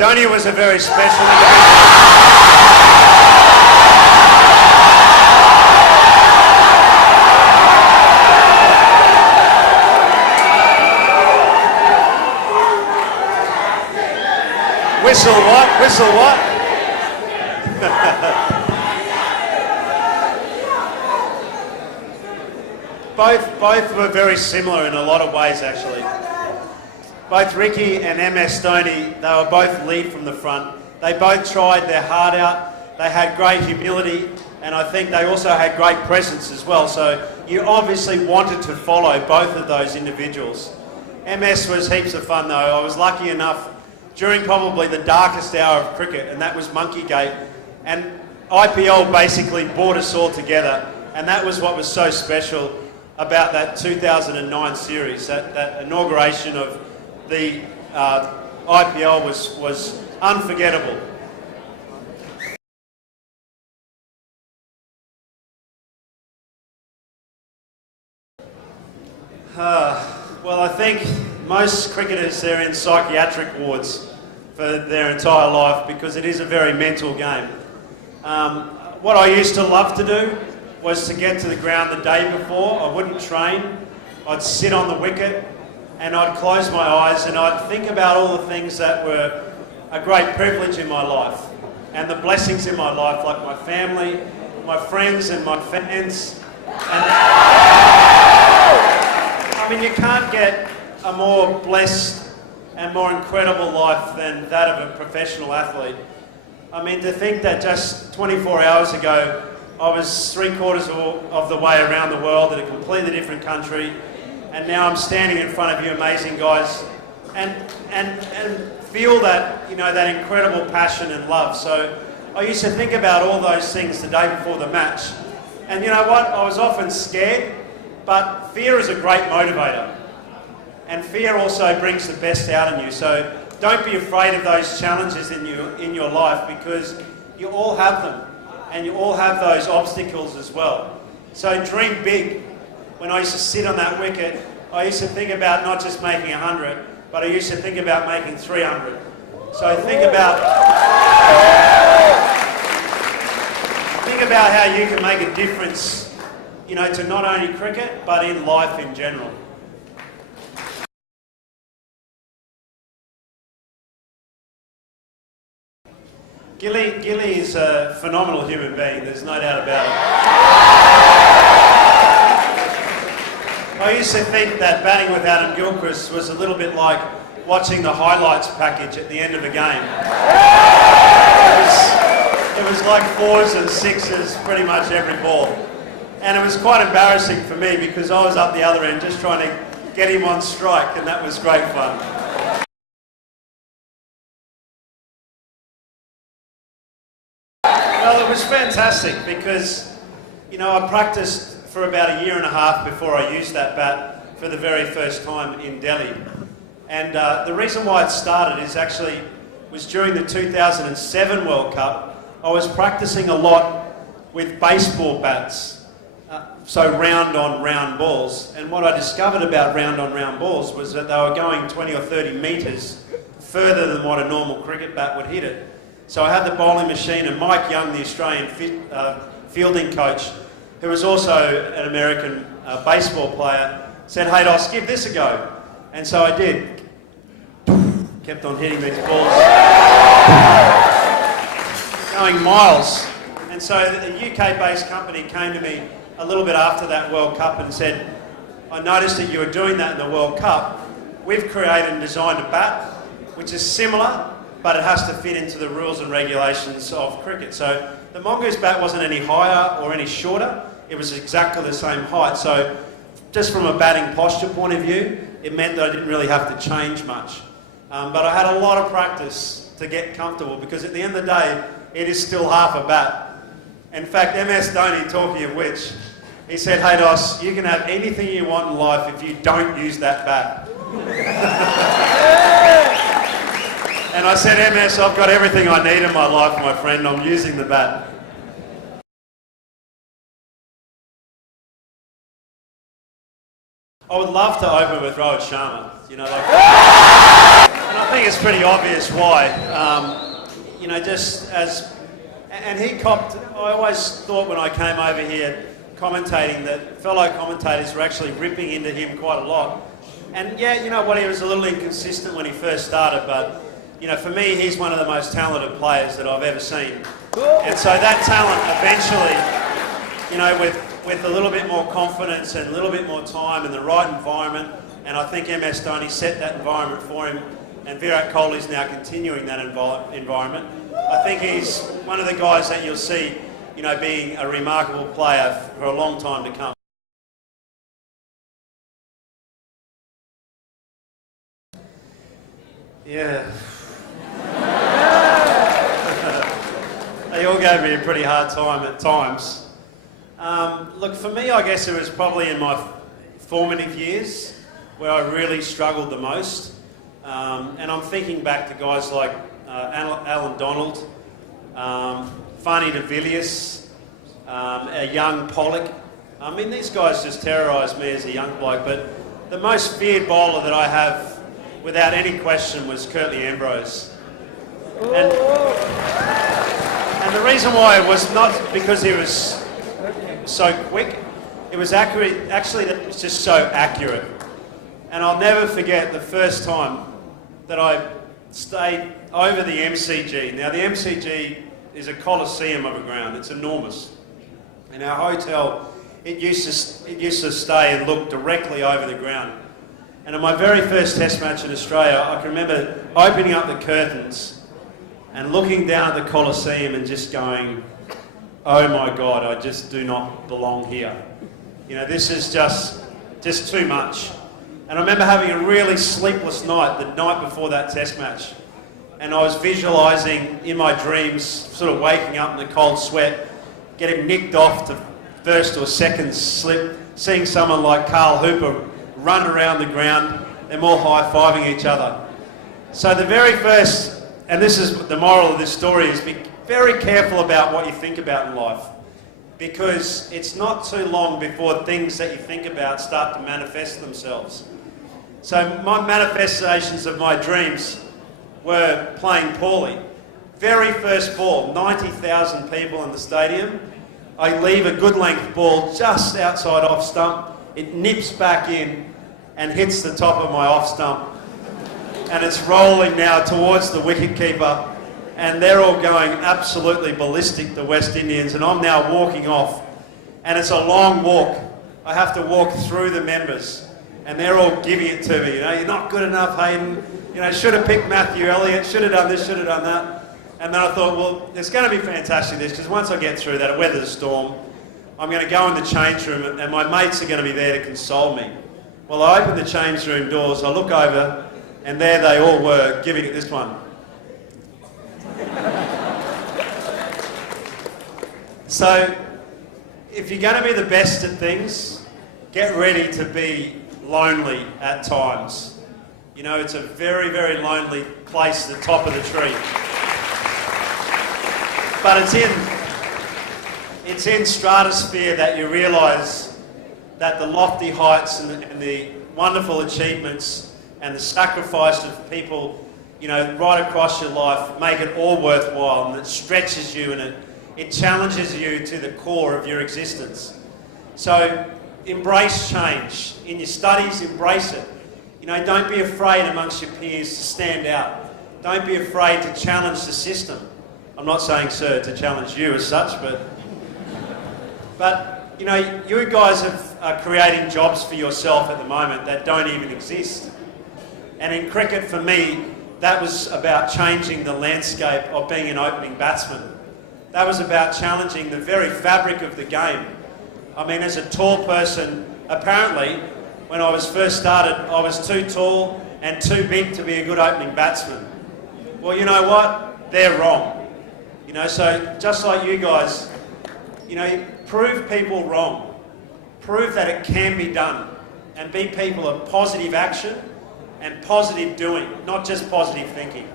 DHONI was a very special individual. Whistle what? Whistle what? Both were very similar in a lot of ways, actually. Both Ricky and MS DHONI, they were both lead from the front. They both tried their heart out. They had great humility, and I think they also had great presence as well. So you obviously wanted to follow both of those individuals. MS was heaps of fun, though. I was lucky enough during probably the darkest hour of cricket, and that was Monkey Gate, and IPL basically brought us all together, and that was what was so special about that 2009 series. That inauguration of the IPL was unforgettable. Well, I think most cricketers, they're in psychiatric wards for their entire life because it is a very mental game. What I used to love to do was to get to the ground the day before. I wouldn't train. I'd sit on the wicket and I'd close my eyes and I'd think about all the things that were a great privilege in my life and the blessings in my life, like my family, my friends and my fans. And I mean, you can't get a more blessed and more incredible life than that of a professional athlete. I mean, to think that just 24 hours ago, I was 3/4 of the way around the world in a completely different country, and now I'm standing in front of you amazing guys and feel that, you know, that incredible passion and love. So I used to think about all those things the day before the match, and you know what, I was often scared, but fear is a great motivator, and fear also brings the best out in you. So don't be afraid of those challenges in your life, because you all have them. And you all have those obstacles as well. So dream big. When I used to sit on that wicket, I used to think about not just making 100, but I used to think about making 300. So think about how you can make a difference, you know, to not only cricket, but in life in general. Gilly is a phenomenal human being, there's no doubt about it. I used to think that batting with Adam Gilchrist was a little bit like watching the highlights package at the end of a game. It was like 4s and 6s pretty much every ball. And it was quite embarrassing for me because I was up the other end just trying to get him on strike, and that was great fun. Well, it was fantastic because, you know, I practiced for about 1.5 years before I used that bat for the very first time in Delhi. And the reason why it started was during the 2007 World Cup. I was practicing a lot with baseball bats, so round-on-round balls. And what I discovered about round-on-round balls was that they were going 20 or 30 metres further than what a normal cricket bat would hit it. So I had the bowling machine, and Mike Young, the Australian fielding coach, who was also an American baseball player, said, "Haydos, give this a go." And so I did. Kept on hitting these balls, going miles. And so a UK-based company came to me a little bit after that World Cup and said, "I noticed that you were doing that in the World Cup. We've created and designed a bat which is similar, but it has to fit into the rules and regulations of cricket." So the Mongoose bat wasn't any higher or any shorter, it was exactly the same height. So just from a batting posture point of view, it meant that I didn't really have to change much. But I had a lot of practice to get comfortable, because at the end of the day, it is still half a bat. In fact, MS DHONI, talking of which, he said, "Haydos, you can have anything you want in life if you don't use that bat." And I said, "MS, I've got everything I need in my life, my friend. I'm using the bat." I would love to open with Rohit Sharma, you know, like, and I think it's pretty obvious why. You know, just as, and he copped, I always thought when I came over here commentating that fellow commentators were actually ripping into him quite a lot. And yeah, you know what, he was a little inconsistent when he first started, but you know, for me, he's one of the most talented players that I've ever seen. And so that talent eventually, you know, with a little bit more confidence and a little bit more time and the right environment, and I think MS Dhoni set that environment for him, and Virat Kohli's now continuing that environment. I think he's one of the guys that you'll see, you know, being a remarkable player for a long time to come. Yeah. They all gave me a pretty hard time at times. Look, for me, I guess it was probably in my formative years where I really struggled the most. And I'm thinking back to guys like Alan Donald, Fanny de Villiers, a young Pollock. I mean, these guys just terrorised me as a young bloke, but the most feared bowler that I have, without any question, was Curtly Ambrose. And the reason why it was not because he was so quick, it was actually that it was just so accurate. And I'll never forget the first time that I stayed over the MCG. Now the MCG is a coliseum of a ground, it's enormous. In our hotel, it used to stay and look directly over the ground. And in my very first test match in Australia, I can remember opening up the curtains and looking down at the Coliseum and just going, oh my God, I just do not belong here. You know, this is just too much. And I remember having a really sleepless night, the night before that test match. And I was visualising in my dreams, sort of waking up in the cold sweat, getting nicked off to first or second slip, seeing someone like Carl Hooper run around the ground, them all high-fiving each other. So the very first, and this is the moral of this story, is be very careful about what you think about in life, because it's not too long before things that you think about start to manifest themselves. So my manifestations of my dreams were playing poorly. Very first ball, 90,000 people in the stadium. I leave a good length ball just outside off stump. It nips back in and hits the top of my off stump. And it's rolling now towards the wicket keeper. And they're all going absolutely ballistic, the West Indians. And I'm now walking off. And it's a long walk. I have to walk through the members. And they're all giving it to me. You know, you're not good enough, Hayden. You know, should have picked Matthew Elliott. Should have done this, should have done that. And then I thought, well, it's going to be fantastic, this, because once I get through that, I weather the storm, I'm going to go in the change room and my mates are going to be there to console me. Well, I open the change room doors, I look over, and there they all were, giving it this one. So, if you're going to be the best at things, get ready to be lonely at times. You know, it's a very, very lonely place, the top of the tree. But it's in stratosphere that you realise that the lofty heights and the wonderful achievements and the sacrifice of people, you know, right across your life make it all worthwhile, and it stretches you and it challenges you to the core of your existence. So embrace change. In your studies, embrace it. You know, don't be afraid amongst your peers to stand out. Don't be afraid to challenge the system. I'm not saying, sir, to challenge you as such, but you know, you guys are creating jobs for yourself at the moment that don't even exist. And in cricket, for me, that was about changing the landscape of being an opening batsman. That was about challenging the very fabric of the game. I mean, as a tall person, apparently, when I was first started, I was too tall and too big to be a good opening batsman. Well, you know what? They're wrong. You know, so just like you guys, you know, prove people wrong. Prove that it can be done. And be people of positive action and positive doing, not just positive thinking.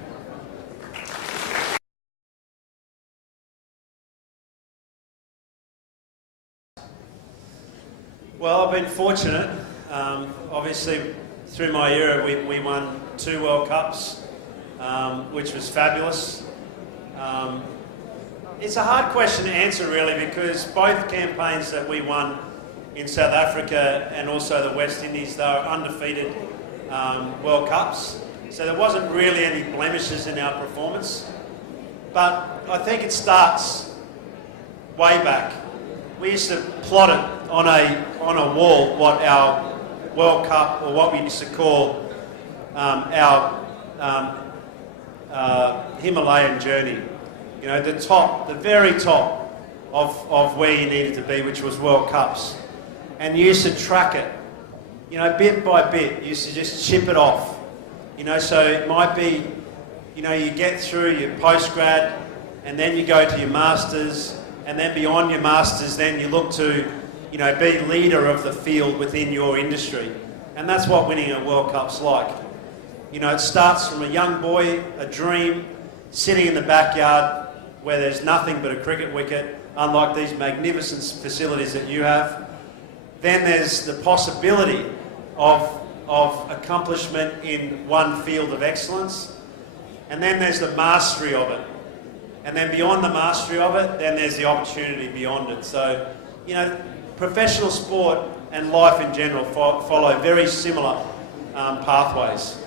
Well, I've been fortunate. Obviously, through my era, we won 2 World Cups, which was fabulous. It's a hard question to answer, really, because both campaigns that we won in South Africa and also the West Indies, they were undefeated World Cups. So there wasn't really any blemishes in our performance. But I think it starts way back. We used to plot it on a wall what our World Cup, or what we used to call our Himalayan journey. You know, the very top of where you needed to be, which was World Cups. And you used to track it, you know, bit by bit. You used to just chip it off. You know, so it might be, you know, you get through your postgrad, and then you go to your masters, and then beyond your masters, then you look to, you know, be leader of the field within your industry. And that's what winning a World Cup's like. You know, it starts from a young boy, a dream, sitting in the backyard where there's nothing but a cricket wicket, unlike these magnificent facilities that you have. Then there's the possibility of accomplishment in one field of excellence. And then there's the mastery of it. And then beyond the mastery of it, then there's the opportunity beyond it. So, you know, professional sport and life in general follow very similar pathways.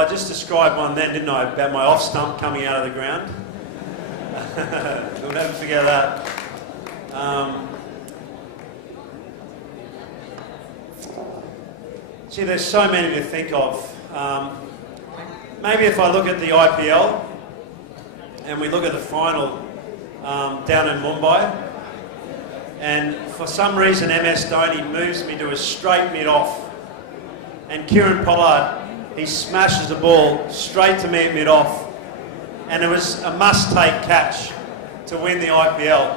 I just described one then, didn't I, about my off stump coming out of the ground. We'll never forget that. Gee, there's so many to think of. Maybe if I look at the IPL and we look at the final down in Mumbai, and for some reason MS Dhoni moves me to a straight mid-off, and Kieran Pollard, he smashes the ball straight to me at mid-off, and it was a must-take catch to win the IPL.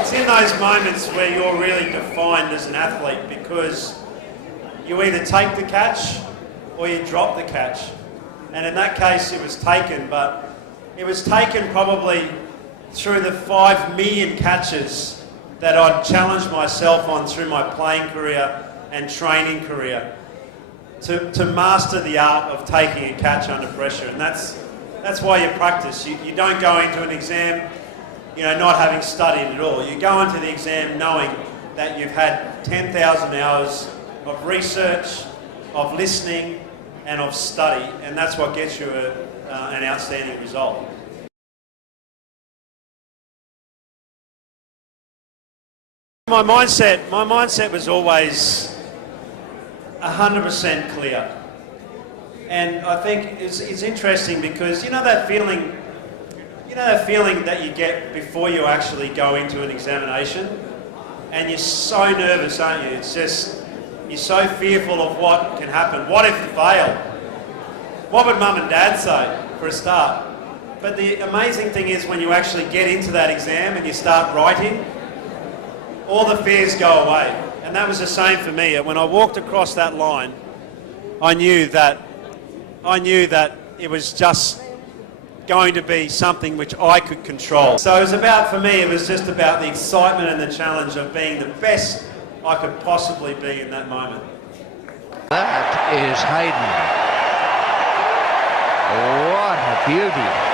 It's in those moments where you're really defined as an athlete, because you either take the catch or you drop the catch. And in that case, it was taken, but it was taken probably through the 5 million catches that I'd challenged myself on through my playing career and training career to master the art of taking a catch under pressure. And that's why you practice. You don't go into an exam, you know, not having studied at all. You go into the exam knowing that you've had 10,000 hours of research, of listening, and of study, and that's what gets you an outstanding result. My mindset was always 100% clear. And I think it's interesting because you know that feeling that you get before you actually go into an examination, and you're so nervous, aren't you? It's just, you're so fearful of what can happen. What if you fail? What would mum and dad say, for a start? But the amazing thing is when you actually get into that exam and you start writing, all the fears go away. And that was the same for me. When I walked across that line, I knew that it was just going to be something which I could control. So it was about, for me, it was just about the excitement and the challenge of being the best I could possibly be in that moment. That is Hayden. What a beauty.